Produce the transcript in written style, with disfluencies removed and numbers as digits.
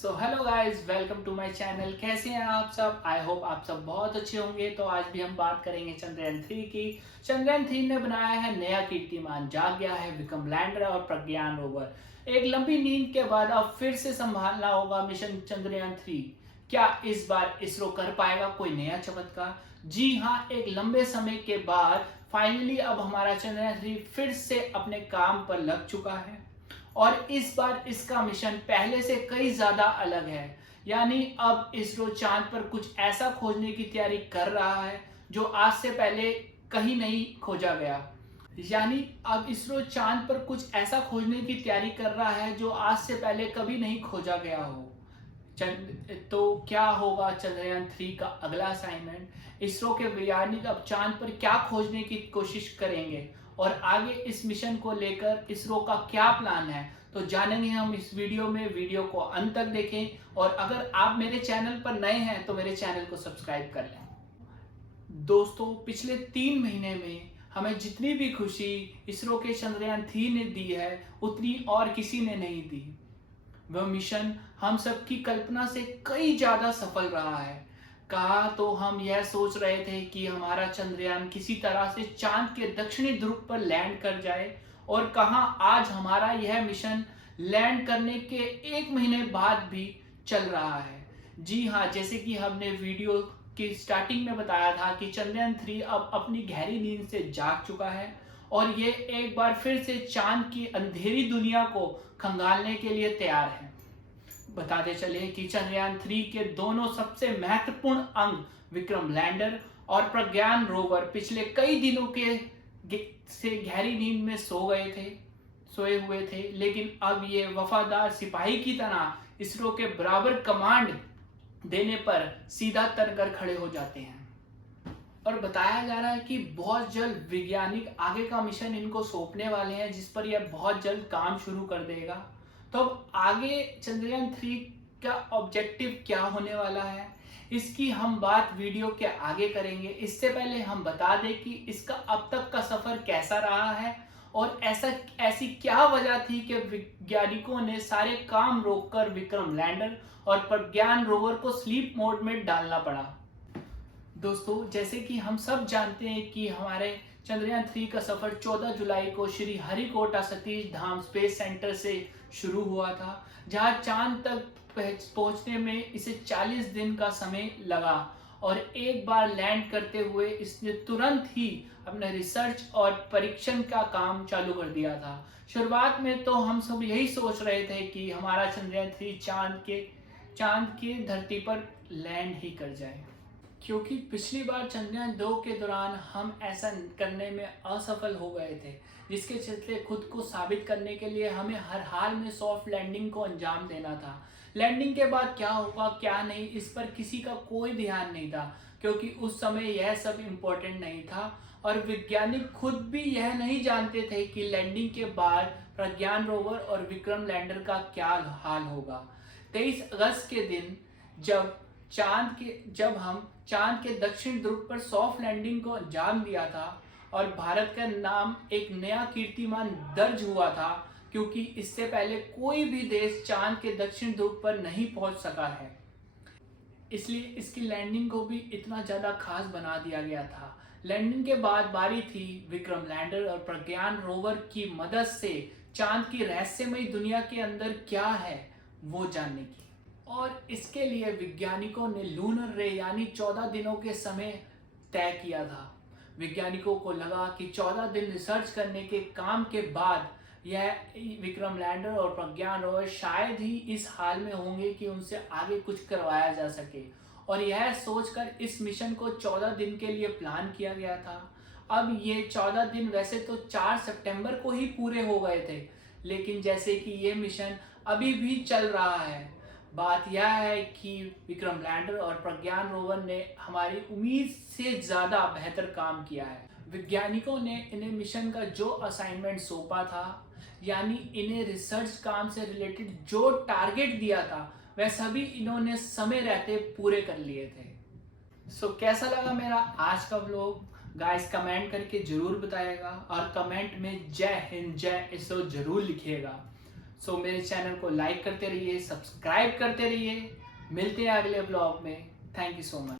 So hello guys, welcome to my channel. कैसे हैं आप सब? आई होप आप सब बहुत अच्छे होंगे। तो आज भी हम बात करेंगे चंद्रयान 3 की। चंद्रयान 3 ने बनाया है नया कीर्तिमान, जाग गया है विक्रम लैंडर और प्रज्ञान रोवर। एक लंबी नींद के बाद अब फिर से संभालना होगा मिशन चंद्रयान 3। क्या इस बार इसरो कर पाएगा कोई नया चमत्कार? जी हाँ, एक लंबे समय के बाद फाइनली अब हमारा चंद्रयान 3 फिर से अपने काम पर लग चुका है। और इस बार इसका मिशन पहले से कई ज्यादा अलग है। यानी अब इसरो चांद पर कुछ ऐसा खोजने की तैयारी कर रहा है जो आज से पहले कहीं नहीं खोजा गया। यानी अब इसरो चांद पर कुछ ऐसा खोजने की तैयारी कर रहा है जो आज से पहले कभी नहीं खोजा गया हो। तो क्या होगा चंद्रयान 3 का अगला असाइनमेंट? इसरो के वैज्ञानिक अब चांद पर क्या खोजने की कोशिश करेंगे और आगे इस मिशन को लेकर इसरो का क्या प्लान है, तो जानेंगे हम इस वीडियो में। वीडियो को अंत तक देखें और अगर आप मेरे चैनल पर नए हैं तो मेरे चैनल को सब्सक्राइब कर लें। दोस्तों, पिछले 3 महीने में हमें जितनी भी खुशी इसरो के चंद्रयान 3 ने दी है उतनी और किसी ने नहीं दी। वह मिशन हम सबकी कल्पना से कई ज्यादा सफल रहा है। कहा तो हम यह सोच रहे थे कि हमारा चंद्रयान किसी तरह से चांद के दक्षिणी ध्रुव पर लैंड कर जाए, और कहां आज हमारा यह मिशन लैंड करने के 1 महीने बाद भी चल रहा है। जी हाँ, जैसे कि हमने वीडियो की स्टार्टिंग में बताया था कि चंद्रयान 3 अब अपनी गहरी नींद से जाग चुका है और ये एक बार फिर से चांद की अंधेरी दुनिया को खंगालने के लिए तैयार है। बताते चले कि चंद्रयान 3 के दोनों सबसे महत्वपूर्ण अंग विक्रम लैंडर और प्रज्ञान रोवर पिछले कई दिनों के से गहरी नींद में सोए हुए थे, लेकिन अब ये वफादार सिपाही की तरह इसरो के बराबर कमांड देने पर सीधा तरकर खड़े हो जाते हैं। और बताया जा रहा है कि बहुत जल्द वैज्ञानिक आगे का मिशन इनको सौंपने वाले हैं, जिस पर यह बहुत जल्द काम शुरू कर देगा। तो अब आगे चंद्रयान 3 का ऑब्जेक्टिव क्या होने वाला है, इसकी हम बात वीडियो के आगे करेंगे। इससे पहले हम बता दें कि इसका अब तक का सफर कैसा रहा है और ऐसी क्या वजह थी कि वैज्ञानिकों ने सारे काम रोककर विक्रम लैंडर और प्रज्ञान रोवर को स्लीप मोड में डालना पड़ा। दोस्तों, जैसे कि हम सब जानते हैं कि हमारे चंद्रयान 3 का सफर 14 जुलाई को श्री हरिकोटा सतीश धाम स्पेस सेंटर से शुरू हुआ था, जहां चांद तक पहुंचने में इसे 40 दिन का समय लगा। और एक बार लैंड करते हुए इसने तुरंत ही अपने रिसर्च और परीक्षण का काम चालू कर दिया था। शुरुआत में तो हम सब यही सोच रहे थे कि हमारा चंद्रयान 3 चांद की धरती पर लैंड ही कर जाए, क्योंकि पिछली बार चंद्रयान 2 के दौरान हम ऐसा करने में असफल हो गए थे, जिसके चलते खुद को साबित करने के लिए हमें हर हाल में सॉफ्ट लैंडिंग को अंजाम देना था। लैंडिंग के बाद क्या होगा क्या नहीं, इस पर किसी का कोई ध्यान नहीं था, क्योंकि उस समय यह सब इम्पोर्टेंट नहीं था। और वैज्ञानिक खुद भी यह नहीं जानते थे कि लैंडिंग के बाद प्रज्ञान रोवर और विक्रम लैंडर का क्या हाल होगा। 23 अगस्त के दिन जब हम चांद के दक्षिण ध्रुव पर सॉफ्ट लैंडिंग को अंजाम दिया था और भारत का नाम एक नया कीर्तिमान दर्ज हुआ था, क्योंकि इससे पहले कोई भी देश चांद के दक्षिण ध्रुव पर नहीं पहुंच सका है। इसलिए इसकी लैंडिंग को भी इतना ज्यादा खास बना दिया गया था। लैंडिंग के बाद बारी थी विक्रम लैंडर और प्रज्ञान रोवर की मदद से चांद की रहस्यमयी दुनिया के अंदर क्या है वो जानने की। और इसके लिए वैज्ञानिकों ने लूनर रे यानी 14 दिनों के समय तय किया था। वैज्ञानिकों को लगा कि 14 दिन रिसर्च करने के काम के बाद यह विक्रम लैंडर और प्रज्ञान रोवर शायद ही इस हाल में होंगे कि उनसे आगे कुछ करवाया जा सके। और यह सोचकर इस मिशन को 14 दिन के लिए प्लान किया गया था। अब ये 14 दिन वैसे तो 4 सितंबर को ही पूरे हो गए थे, लेकिन जैसे कि ये मिशन अभी भी चल रहा है। बात यह है कि विक्रम लैंडर और प्रज्ञान रोवर ने हमारी उम्मीद से ज़्यादा बेहतर काम किया है। वैज्ञानिकों ने इन्हें मिशन का जो असाइनमेंट सौंपा था, यानी इन्हें रिसर्च काम से रिलेटेड जो टारगेट दिया था, वह सभी इन्होंने समय रहते पूरे कर लिए थे। कैसा लगा मेरा आज का व्लॉग? गाइस, कमेंट करके जरूर बताइएगा और कमेंट में जय हिंद जय इसरो जरूर लिखिएगा। सो मेरे चैनल को लाइक करते रहिए, सब्सक्राइब करते रहिए। मिलते हैं अगले ब्लॉग में। Thank you so much.